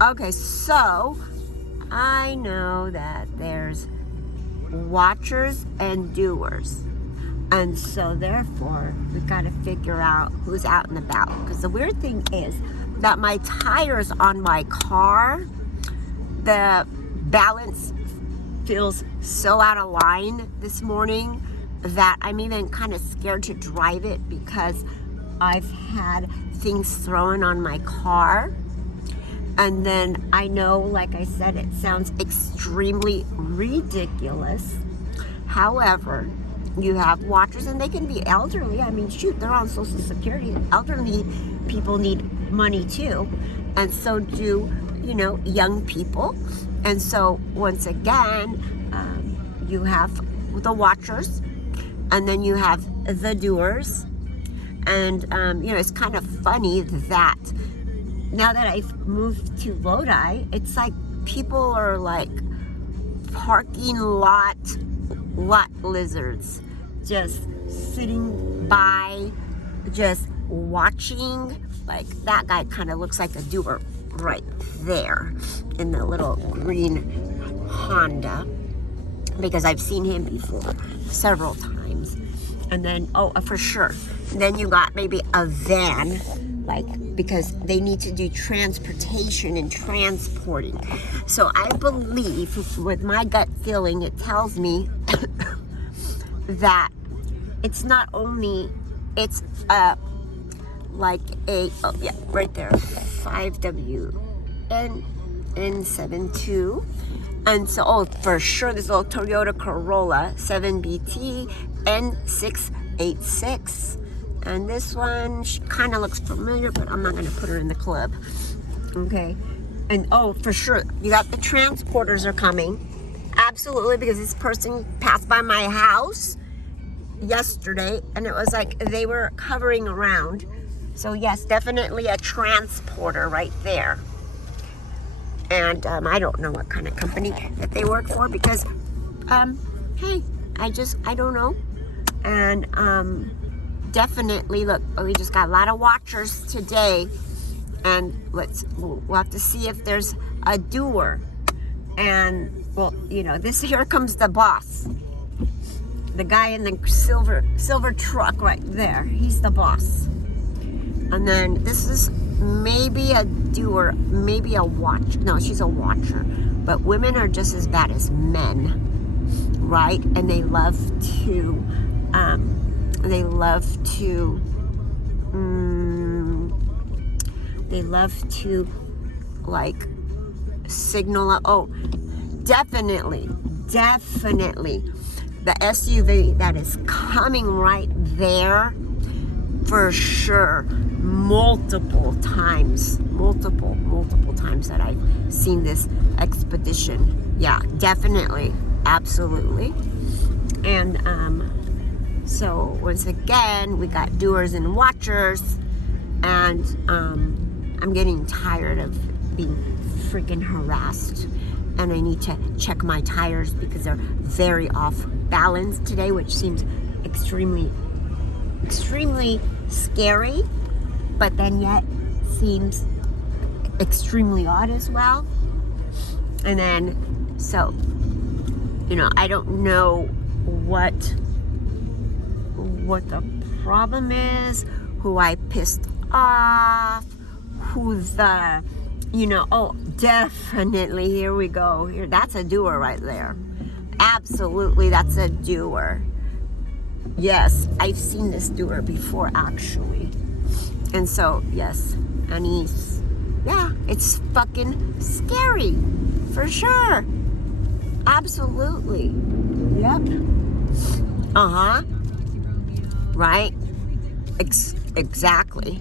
Okay, so I know that there's watchers and doers. And so therefore, we got to figure out who's out and about. Because the weird thing is that my tires on my car, the balance feels so out of line this morning that I'm even kind of scared to drive it because I've had things thrown on my car. And then I know, like I said, it sounds extremely ridiculous. However, you have watchers, and they can be elderly. I mean, shoot, they're on Social Security. Elderly people need money too. And so do, young people. And so, once again, you have the watchers, and then you have the doers. And, it's kind of funny that now that I've moved to Lodi, it's like people are like parking lot lizards, just sitting by, just watching. Like that guy kind of looks like a doer right there in the little green Honda, because I've seen him before several times. And then, for sure, then you got maybe a van, because they need to do transportation and transporting. So I believe, with my gut feeling, it tells me that it's not only, it's right there, 5WN72. And so, for sure, this little Toyota Corolla 7BT N686. And this one, she kind of looks familiar, but I'm not going to put her in the club. Okay. And for sure, you got the transporters are coming. Absolutely, because this person passed by my house yesterday, and it was like they were hovering around. So yes, definitely a transporter right there. And I don't know what kind of company that they work for, because, hey, I don't know. And definitely, look, we just got a lot of watchers today, and we'll have to see if there's a doer. And here comes the boss, the guy in the silver truck right there. He's the boss. And then this is maybe a doer, maybe a watcher. No, she's a watcher. But women are just as bad as men, right? And they love to like signal. Definitely the SUV that is coming right there, for sure, multiple times that I've seen this expedition. Yeah, definitely, absolutely. And so once again, we got doers and watchers, and I'm getting tired of being freaking harassed, and I need to check my tires because they're very off balance today, which seems extremely scary, but then yet seems extremely odd as well. And then, so, I don't know what the problem is, who I pissed off, who the, definitely, here we go. Here, that's a doer right there. Absolutely, that's a doer. Yes, I've seen this doer before, actually. And so, yes, and it's fucking scary, for sure. Absolutely. Yep. Right? Exactly.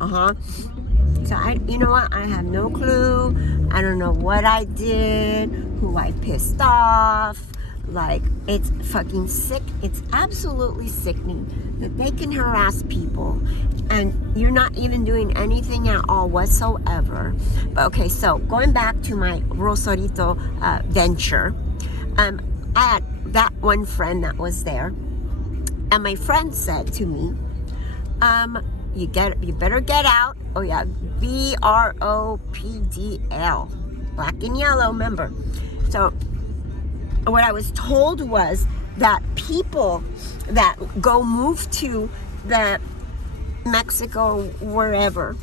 So you know what? I have no clue. I don't know what I did, who I pissed off. Like, it's fucking sick. It's absolutely sickening that they can harass people and you're not even doing anything at all whatsoever. But okay, so going back to my Rosarito venture, I had that one friend that was there, and my friend said to me, you better get out. Oh yeah, VROPDL, black and yellow, remember. So what I was told was that people that go move to the Mexico, wherever,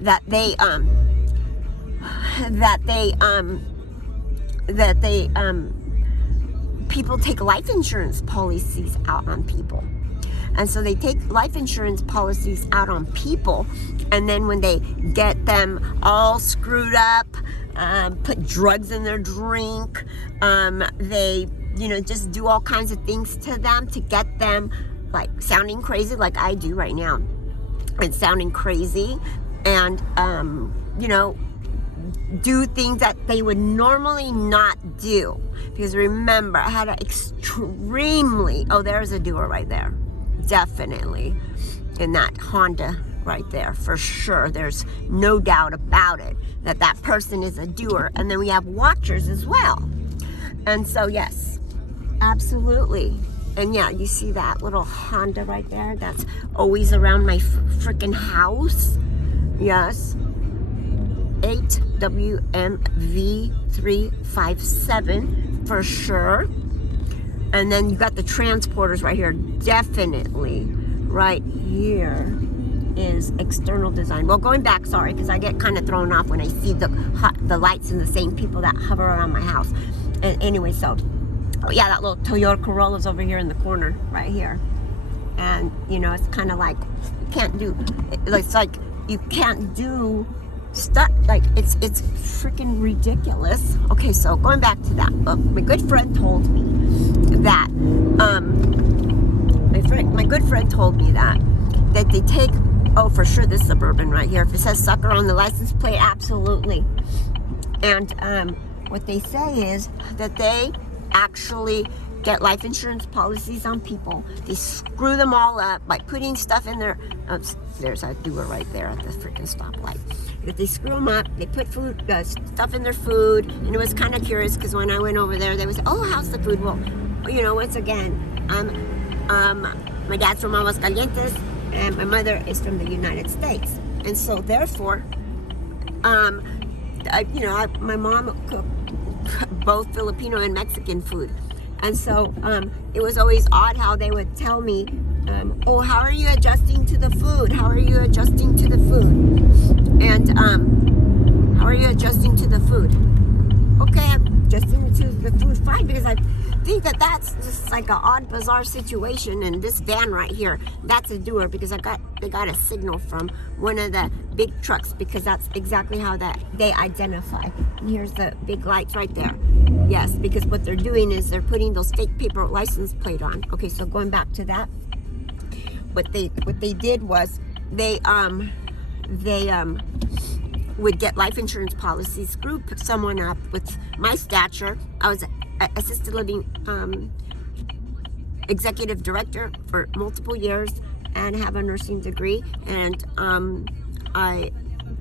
that they people take life insurance policies out on people. And so they take life insurance policies out on people, and then when they get them all screwed up, put drugs in their drink, they, just do all kinds of things to them to get them, like, sounding crazy like I do right now. It's sounding crazy, and, do things that they would normally not do. Because remember, I had an extremely, there's a doer right there. Definitely. In that Honda right there, for sure. There's no doubt about it that person is a doer. And then we have watchers as well. And so, yes, absolutely. And yeah, you see that little Honda right there? That's always around my freaking house. Yes. 8WMV357 for sure. And then you got the transporters right here. Definitely right here is external design. Well, going back, sorry, because I get kind of thrown off when I see the lights and the same people that hover around my house. And anyway, so, yeah, that little Toyota Corolla's over here in the corner right here. And, it's kind of like, you can't do, it's like you can't do stuff, like, it's freaking ridiculous. Okay, so going back to that, my good friend told me that, my good friend told me that they take, for sure, this Suburban right here, if it says sucker on the license plate, absolutely. And what they say is that they actually get life insurance policies on people. They screw them all up by putting stuff in their, there's a doer right there at the freaking stoplight. If they screw them up, they put food, stuff in their food. And it was kind of curious because when I went over there, they was, how's the food? Well, once again, my dad's from Aguascalientes and my mother is from the United States. And so therefore, my mom cooked both Filipino and Mexican food. And so it was always odd how they would tell me, how are you adjusting to the food? How are you adjusting to the food? And how are you adjusting to the food? Okay, I'm adjusting to the food, fine, because I think that's just like an odd, bizarre situation. And this van right here, that's a doer, because they got a signal from one of the big trucks, because that's exactly how they identify. And here's the big lights right there. Yes, because what they're doing is they're putting those fake paper license plate on. Okay, so going back to that, what they did was they would get life insurance policies, group someone up with my stature. I was assisted living executive director for multiple years and have a nursing degree, and I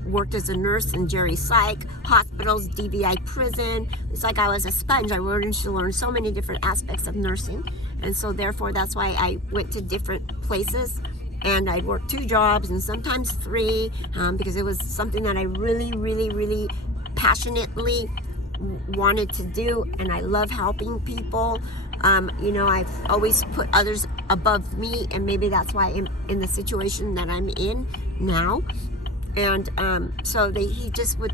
worked as a nurse in Jerry Psych, hospitals, DVI prison. It's like I was a sponge. I wanted to learn so many different aspects of nursing, and so therefore that's why I went to different places. And I'd work 2 jobs and sometimes 3, because it was something that I really, really, really passionately wanted to do, and I love helping people. I've always put others above me, and maybe that's why I'm in the situation that I'm in now. And so he just would,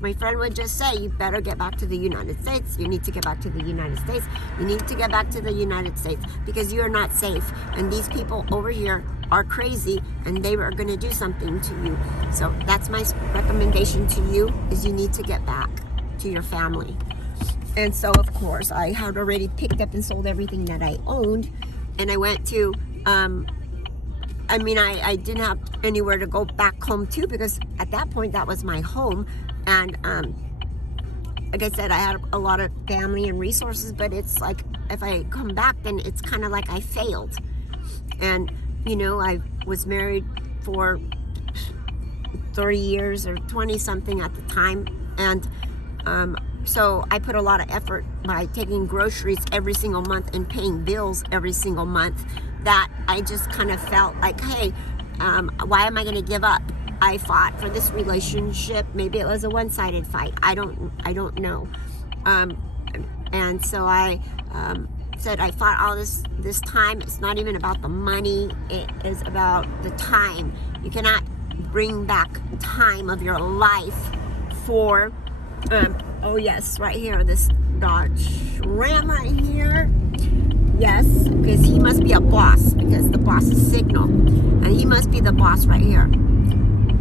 my friend would just say, you better get back to the United States. You need to get back to the United States. You need to get back to the United States, because you are not safe. And these people over here are crazy, and they are going to do something to you. So that's my recommendation to you, is you need to get back to your family. And so, of course, I had already picked up and sold everything that I owned, and I went to, I didn't have anywhere to go back home to, because at that point that was my home. And like I said, I had a lot of family and resources, but it's like, if I come back, then it's kind of like I failed. And I was married for 30 years or 20 something at the time, and so I put a lot of effort by taking groceries every single month and paying bills every single month, that I just kind of felt like, hey, why am I going to give up? I fought for this relationship. Maybe it was a one-sided fight. I don't know. And so I said I fought all this time. It's not even about the money. It is about the time. You cannot bring back time of your life for, oh yes, right here, this Dodge Ram right here. Yes, because he must be a boss, because the boss is Signal. And he must be the boss right here.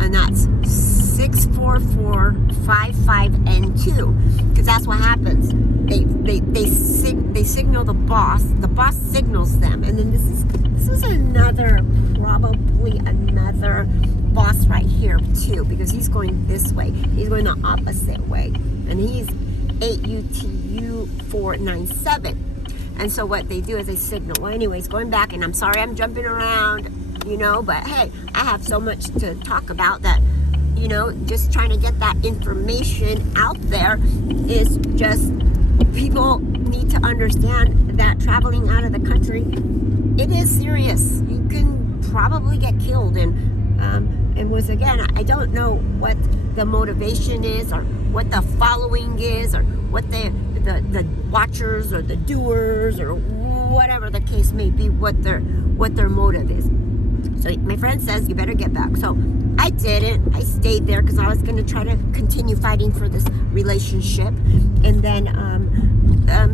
And that's 64455 and 2, because that's what happens. They signal the boss signals them, and then this is another, probably another boss right here too, because he's going this way. He's going the opposite way, and he's 8UTU497. And so what they do is they signal. Well, anyways, going back, and I'm sorry I'm jumping around, but hey, I have so much to talk about that, just trying to get that information out there is just, people need to understand that traveling out of the country, it is serious. You can probably get killed. And once again, I don't know what the motivation is, or what the following is, or what the watchers or the doers, or whatever the case may be, what their motive is. So my friend says, you better get back. So I didn't. I stayed there because I was going to try to continue fighting for this relationship. And then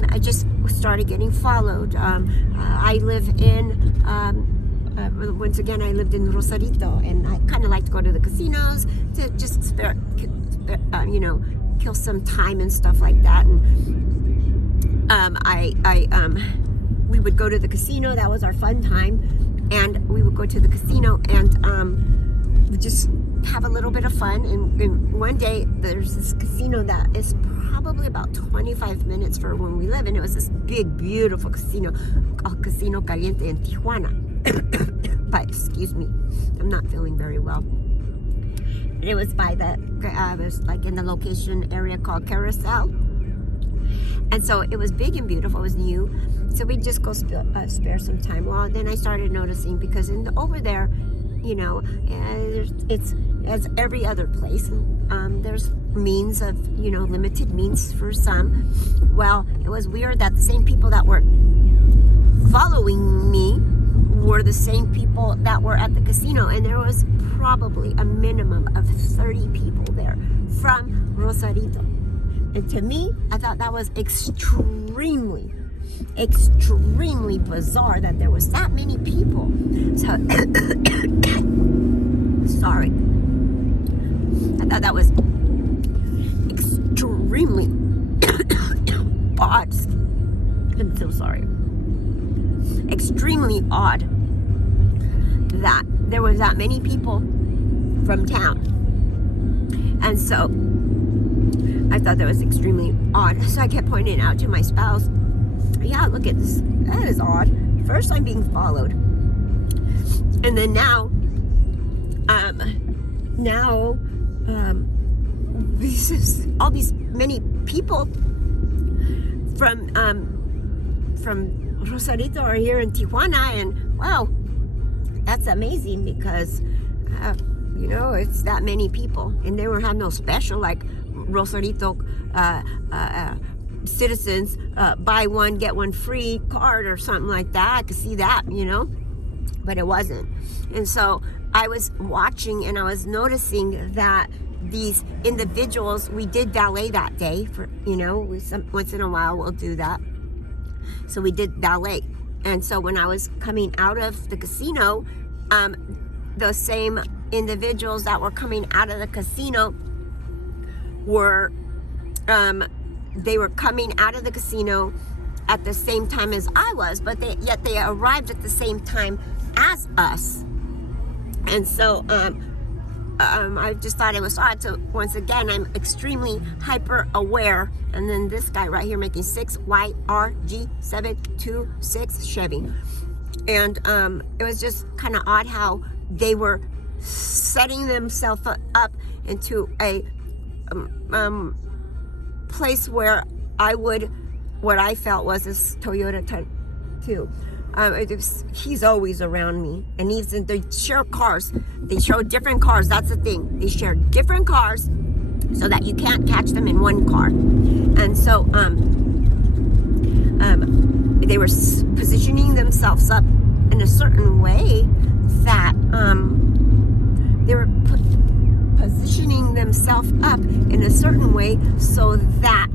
I just started getting followed. I live in, once again, I lived in Rosarito, and I kind of like to go to the casinos to just kill some time and stuff like that. And we would go to the casino. That was our fun time. And we would go to the casino and just have a little bit of fun. And one day, there's this casino that is probably about 25 minutes from when we live. And it was this big, beautiful casino called Casino Caliente in Tijuana. But, excuse me, I'm not feeling very well. It was by it was like in the location area called Carousel. And so it was big and beautiful. It was new. So we'd just go spare some time. Well, then I started noticing, because over there, it's as every other place. There's means of, limited means for some. Well, it was weird that the same people that were following me were the same people that were at the casino. And there was probably a minimum of 30 people there from Rosarito. And to me, I thought that was extremely bizarre that there was that many people. So, sorry. I thought that was extremely odd. I'm so sorry. Extremely odd that there was that many people from town. And so I thought that was extremely odd. So I kept pointing out to my spouse, yeah, look at this. That is odd. First, I'm being followed. And then now, all these many people from Rosarito are here in Tijuana, and wow, that's amazing, because it's that many people, and they had no special like Rosarito citizens buy one get one free card or something like that. I could see that, but it wasn't. And so I was watching, and I was noticing that these individuals, we did valet that day for, once in a while we'll do that. So we did valet. And so when I was coming out of the casino, those same individuals that were coming out of the casino were, they were coming out of the casino at the same time as I was, but yet they arrived at the same time as us. And so I just thought it was odd. So once again, I'm extremely hyper aware. And then this guy right here making 6YRG726 Chevy. And it was just kind of odd how they were setting themselves up into a place where what I felt was this Toyota too. He's always around me, and they share cars. They share different cars. That's the thing. They share different cars so that you can't catch them in one car. And so they were positioning themselves up in a certain way that they were positioning themselves up in a certain way so that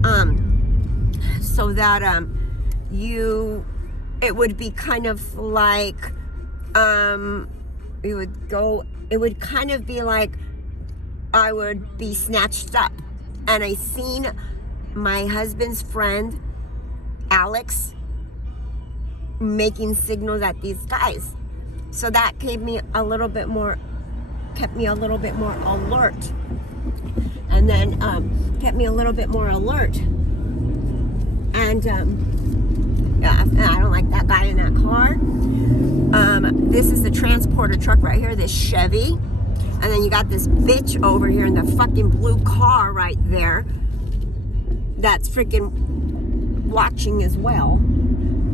it would be kind of like it would kind of be like I would be snatched up. And I seen my husband's friend Alex making signals at these guys, so that kept me a little bit more alert, and then kept me a little bit more alert. And yeah, I don't like that guy in that car. This is the transporter truck right here, this Chevy, and then you got this bitch over here in the fucking blue car right there that's freaking watching as well.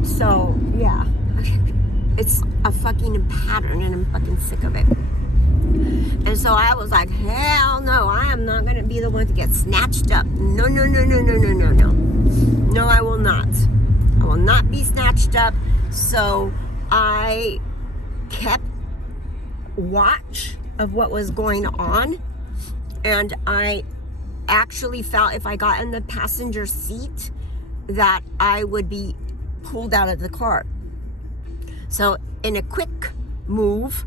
So yeah, it's a fucking pattern, and I'm fucking sick of it. And so I was like, hell no, I am not going to be the one to get snatched up. No. No, I will not. I will not be snatched up. So I kept watch of what was going on. And I actually felt if I got in the passenger seat that I would be pulled out of the car. So in a quick move,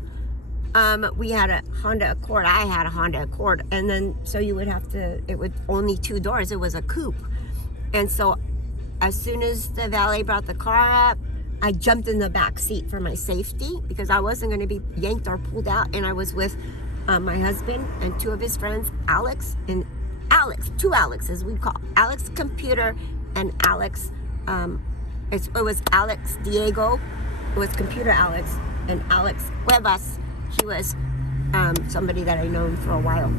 we had a Honda Accord. I had a Honda Accord, and then so you would have to. It would only 2 doors. It was a coupe, and so as soon as the valet brought the car up, I jumped in the back seat for my safety because I wasn't going to be yanked or pulled out. And I was with my husband and 2 of his friends, two Alexes we call Alex Computer and Alex. It was Alex Diego. It was Computer Alex, and Alex Cuevas. He was somebody that I known for a while.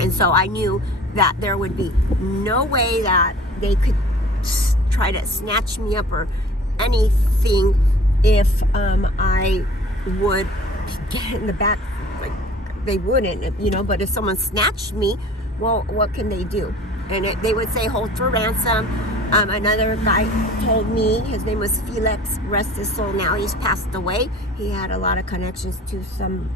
And so I knew that there would be no way that they could try to snatch me up or anything if I would get in the back. Like, they wouldn't, but if someone snatched me, well, what can they do? And they would say, hold for ransom. Another guy told me, his name was Felix, rest his soul now, he's passed away. He had a lot of connections to some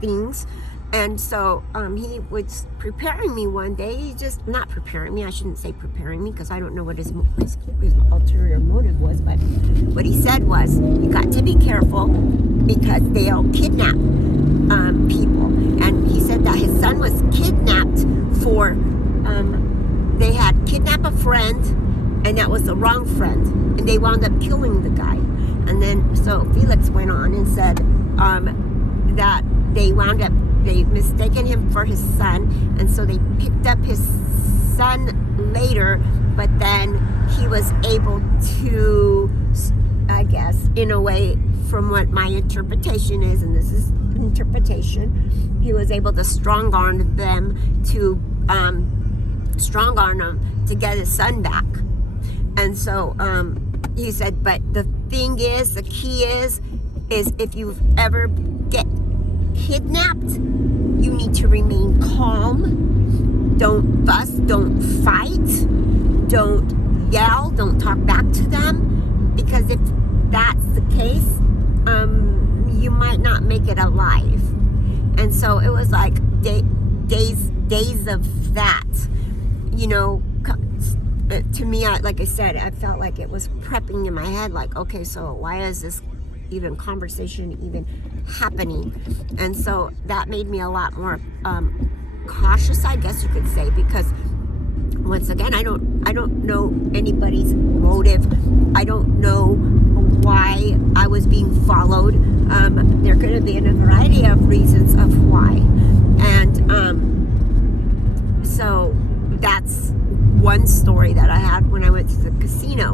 things. And so he was preparing me one day. He just, not preparing me, I shouldn't say preparing me because I don't know what his ulterior motive was. But what he said was, you got to be careful because they'll kidnap people. And he said that his son was kidnapped for... they had kidnapped a friend, and that was the wrong friend, and they wound up killing the guy. And then so Felix went on and said that they mistaken him for his son, and so they picked up his son later, but then he was able to, I guess, in a way, from what my interpretation is, and this is interpretation, he was able to strong arm them to get his son back. And so he said, but the key is if you ever get kidnapped, you need to remain calm. Don't fuss, don't fight, don't yell, don't talk back to them, because if that's the case, you might not make it alive. And so it was like days of that. To me, like I said, I felt like it was prepping in my head, like, okay, so why is this conversation even happening? And so that made me a lot more cautious, I guess you could say, because once again, I don't know anybody's motive. I don't know why I was being followed. There could have been a variety of reasons of why. And so that's what fun story that I had when I went to the casino.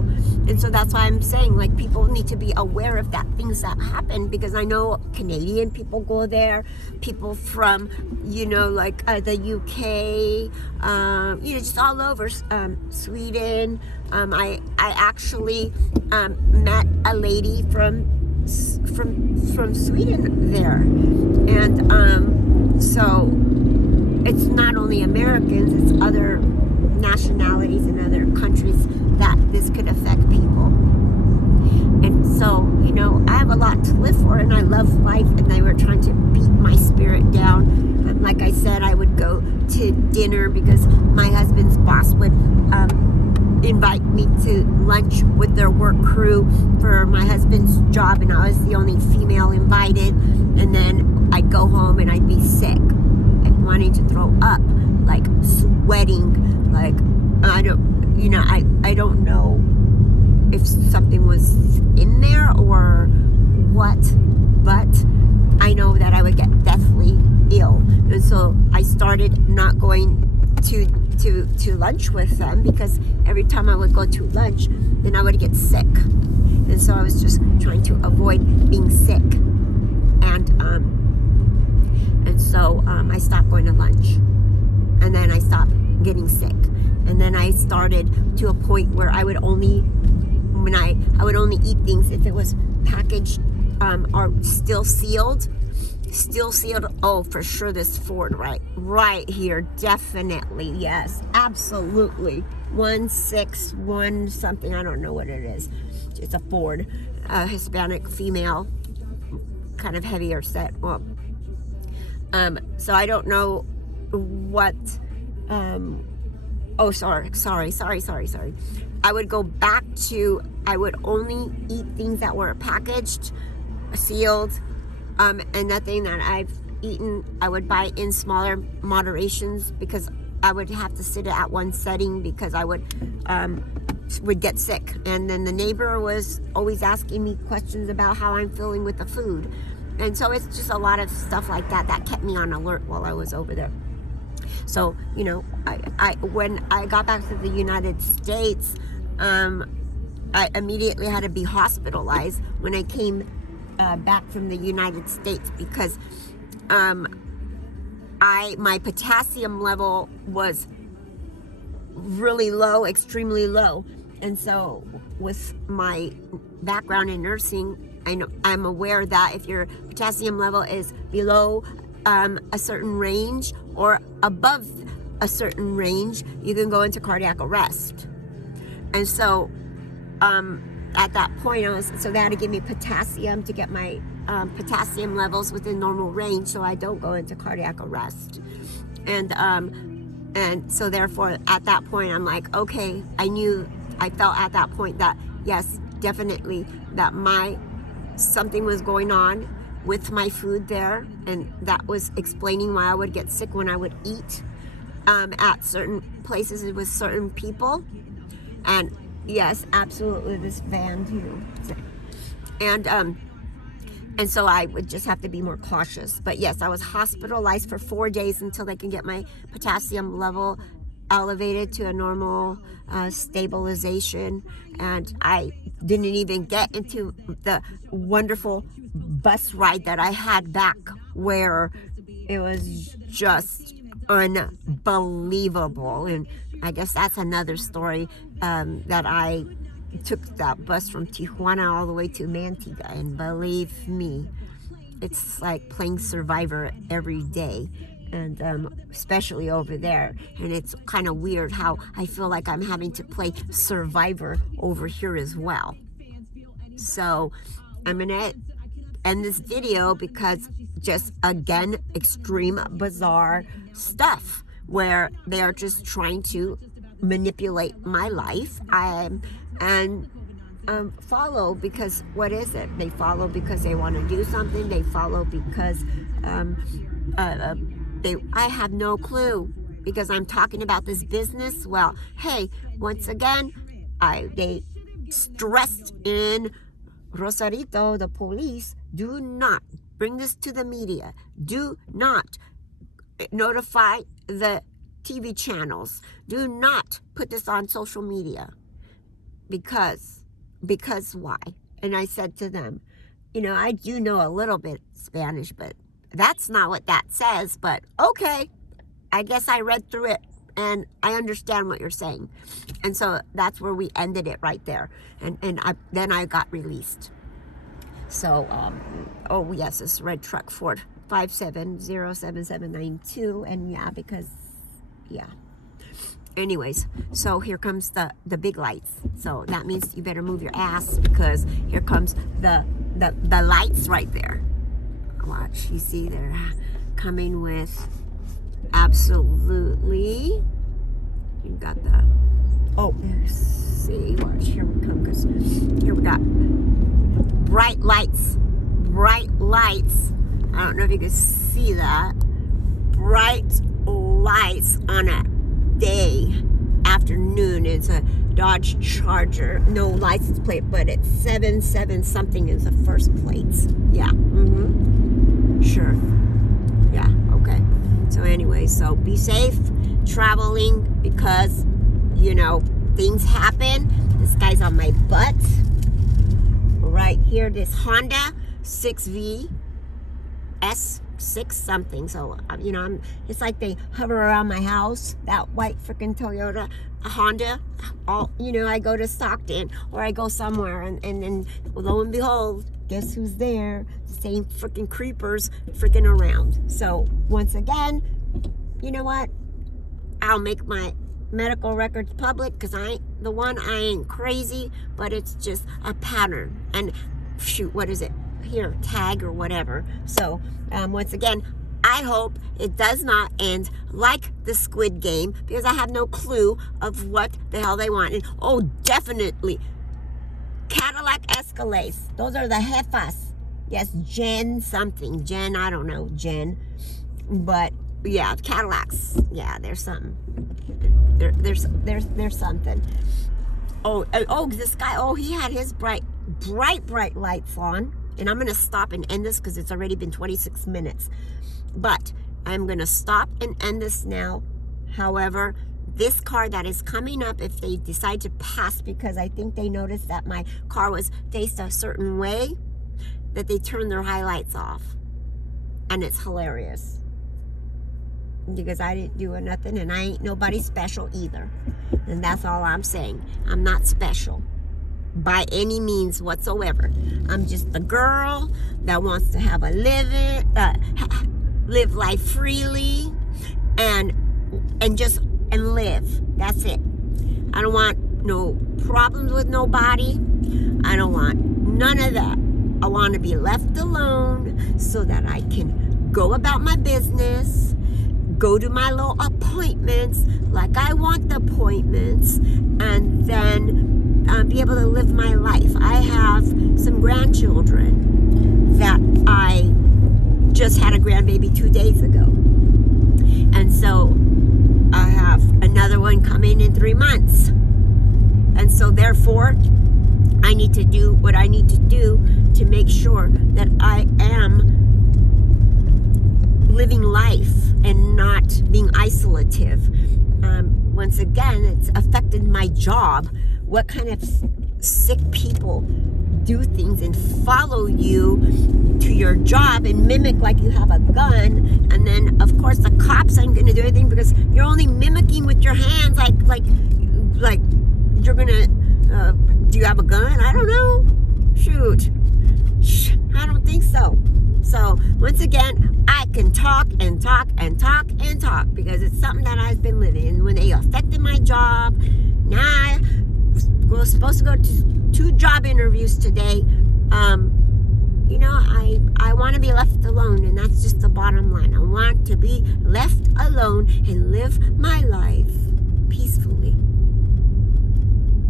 And so that's why I'm saying, like, people need to be aware of that, things that happen, because I know Canadian people go there, people from, like the UK, just all over, Sweden. I actually met a lady from Sweden there, and so it's not only Americans, it's other nationalities and other countries that this could affect people. And so, I have a lot to live for, and I love life, and they were trying to beat my spirit down. And like I said, I would go to dinner because my husband's boss would invite me to lunch with their work crew for my husband's job, and I was the only female invited. And then I'd go home and I'd be sick and wanting to throw up, like sweating, like I don't know if something was in there or what, but I know that I would get deathly ill. And so I started not going to lunch with them, because every time I would go to lunch, then I would get sick. And so I was just trying to avoid being sick. And so I stopped going to lunch, and then I stopped getting sick. And then I started to a point where I would only eat things if it was packaged or still sealed. Oh, for sure, this Ford right here, definitely, yes, absolutely. 161 something, I don't know what it is. It's a Ford, Hispanic female, kind of heavier set. Well, so I don't know what. Oh, sorry. I would go back to, I would only eat things that were packaged, sealed, and nothing that I've eaten, I would buy in smaller moderations, because I would have to sit at one setting, because I would get sick. And then the neighbor was always asking me questions about how I'm feeling with the food. And so it's just a lot of stuff like that kept me on alert while I was over there. So, I when I got back to the United States, I immediately had to be hospitalized when I came back from the United States, because my potassium level was really low, extremely low. And so with my background in nursing, I'm aware that if your potassium level is below a certain range or above a certain range, you can go into cardiac arrest. And so at that point, they had to give me potassium to get my potassium levels within normal range, so I don't go into cardiac arrest. And so therefore, at that point, I'm like, okay, I felt at that point that yes, definitely, that something was going on with my food there, and that was explaining why I would get sick when I would eat at certain places with certain people. And yes, absolutely, this van too. And so I would just have to be more cautious. But yes, I was hospitalized for 4 days until they can get my potassium level elevated to a normal stabilization. And I didn't even get into the wonderful bus ride that I had back, where it was just unbelievable. And I guess that's another story, that I took that bus from Tijuana all the way to Manteca, and believe me, it's like playing Survivor every day, and especially over there. And it's kind of weird how I feel like I'm having to play Survivor over here as well. So I'm gonna end this video, because just again, extreme bizarre stuff where they are just trying to manipulate my life. And follow, because what is it? They follow because they want to do something. They follow because I have no clue, because I'm talking about this business. Well, hey, once again, they stressed in Rosarito, the police, do not bring this to the media. Do not notify the TV channels. Do not put this on social media. Because why? And I said to them, I do know a little bit Spanish, but that's not what that says. But okay, I guess I read through it and I understand what you're saying. And so that's where we ended it right there. And then I got released. So, oh yes, this red truck, Ford 5707792. And yeah, because, yeah. Anyways, so here comes the big lights. So that means you better move your ass, because here comes the lights right there. Watch, you see they're coming with absolutely. You got the, oh, see, watch, here we come, because here we got bright lights. I don't know if you can see that. Bright lights on a day, afternoon. It's a Dodge Charger, no license plate, but it's 77 something is the first plates. Yeah, sure. Yeah, okay. So anyway, so be safe traveling, because things happen. This guy's on my butt right here. This Honda 6V S6 something. So it's like they hover around my house. That white freaking Toyota Honda. I go to Stockton or I go somewhere, and then lo and behold, guess who's there? The same freaking creepers freaking around. So once again, you know what? I'll make my medical records public, because I ain't crazy, but it's just a pattern. And shoot, what is it? Here, tag or whatever. So once again, I hope it does not end like the Squid Game, because I have no clue of what the hell they want. And oh, definitely Cadillac Escalades. Those are the jefas. Yes, Jen something. Jen, I don't know, Jen. But yeah, Cadillacs. Yeah, there's something. There's something. Oh, this guy, he had his bright lights on. And I'm going to stop and end this, because it's already been 26 minutes. But I'm going to stop and end this now. However, this car that is coming up, if they decide to pass, because I think they noticed that my car was faced a certain way, that they turned their highlights off. And it's hilarious, because I didn't do nothing, and I ain't nobody special either. And that's all I'm saying. I'm not special by any means whatsoever. I'm just a girl that wants to have a live life freely, and live. That's it. I don't want no problems with nobody. I don't want none of that. I want to be left alone so that I can go about my business, go to my little appointments like I want the appointments, and then be able to live my life. I have some grandchildren that I just had a grandbaby 2 days ago. And so I have another one coming in 3 months. And so therefore, I need to do what I need to do to make sure that I am living life and not being isolative. Once again, it's affected my job. What kind of sick people do things and follow you to your job and mimic like you have a gun, and then of course the cops aren't going to do anything because you're only mimicking with your hands, like you're gonna do you have a gun? I don't know. Shoot, I don't think so. So once again, I can talk and talk and talk and talk because it's something that I've been living. And when they affected my job, now I was supposed to go to 2 job interviews today. I want to be left alone, and that's just the bottom line. I want to be left alone and live my life peacefully.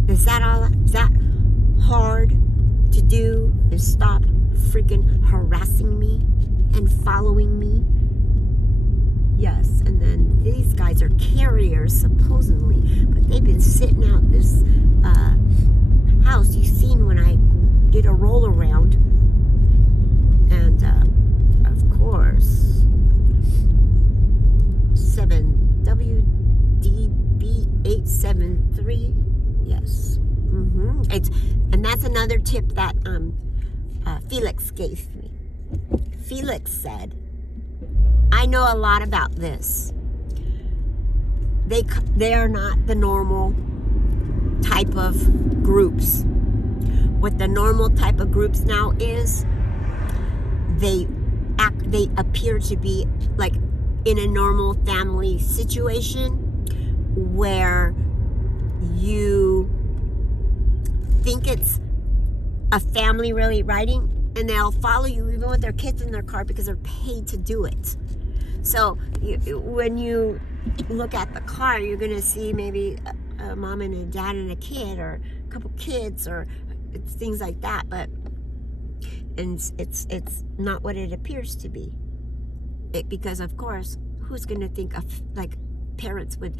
Is that hard to do? And stop freaking harassing me and following me? Yes, and then these guys are carriers supposedly, but they've been sitting out this house. You've seen when I did a roll around, and of course 7W 3. Yes. And that's another tip that Felix gave me. Felix said, I know a lot about this. They are not the normal type of groups. What the normal type of groups now is, they appear to be like in a normal family situation where you think it's a family really riding, and they'll follow you even with their kids in their car because they're paid to do it. So when you look at the car, you're going to see maybe a mom and a dad and a kid, or a couple kids, or things like that. And it's not what it appears to be. Because of course, who's going to think of, like, parents would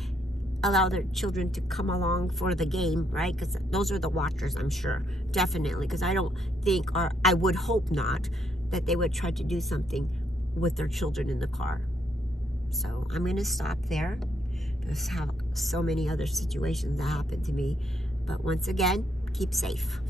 allow their children to come along for the game, right? Because those are the watchers, I'm sure, definitely. Because I don't think, or I would hope not, that they would try to do something with their children in the car. So I'm going to stop there. There's have so many other situations that happen to me. But once again, keep safe.